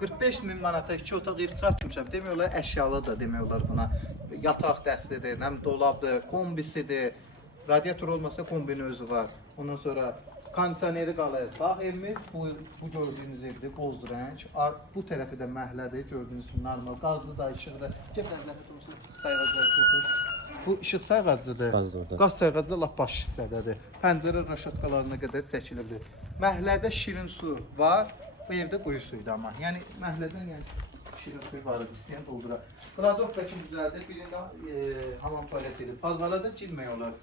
45 min manata 2 otaq ev çarpmışam. Demək olar əşyalı da demək olar buna. Yataq dəstidir, həm dolabdır, kombisidir. Radiator olmasa kombinin özü var. Ondan sonra kondisioneri qalır. Bax evimiz bu gördüyünüz evdir, qoz rəng. Bu tərəfi də məhlədir, gördüyünüz kimi normal. Qazlı da, işığı da. Cəbdən zəhmət olsun, sayğacaq. Bu işıq sayğacıdır. Qaz sayğacı lap baş hissədədir. Pəncərə raşatkalarına qədər çəkilibdir. Məhlədə şirin su var. Bu evdə quyu suyudur amma. Yəni məhlədən şirin suyu var, istəyən doldurar. Qladovka ki düzəldir, birində hamam paletidir. Palvalada cilmək olar.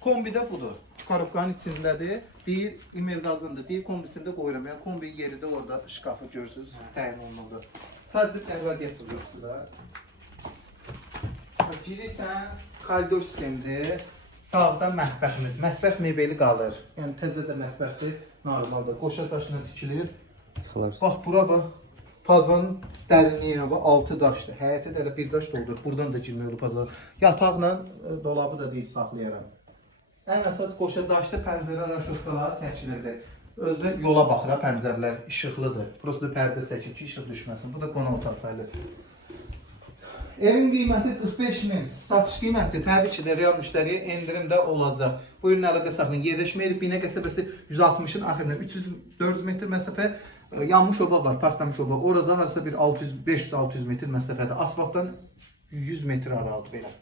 Kombidə budur. Korobkanın içindədir. Bir imer qazındır. Deyir kombisində qoyuram. Yəni kombi yeri də orada şkafı görürsünüz. Təyin olmalıdır. Sadəcə radiator yoxdur da. Girirsən, koridor sistemidir. Sağda mətbəximiz. Mətbəx mebeli qalır. Yəni təzə də mətbəxdir. Normaldır. Qoşa daşla tikilir. Bax bura bax. Padvanın dərinliyi var. 6 daşdır. Həyəti də elə bir daş doldur. Buradan da girmək olur padvan. Yataqla dolabı da deyil saxlayaram. Ən əsas qoşa daşlı pəncərə raşotkaları çəkilirdi. Özü yola baxır, pəncərələr işıqlıdır. Prosta pərdə çəkir ki, işıq düşməsin. Bu da qonaq otağı sayılır. Evin qiyməti 45 min. Satış qiyməti təbii ki də real müştəriyə endirimdə olacaq. Bu ürün əlaqə saxlayın. Yerləşmə yeri Binə qəsəbəsi 160-ın axırında 300-400 metr məsafə yanmış oba var, partlamış oba. Orada harasa bir 500-600 metr məsafədə. Asfaltdan 100 metr aralıdır belə.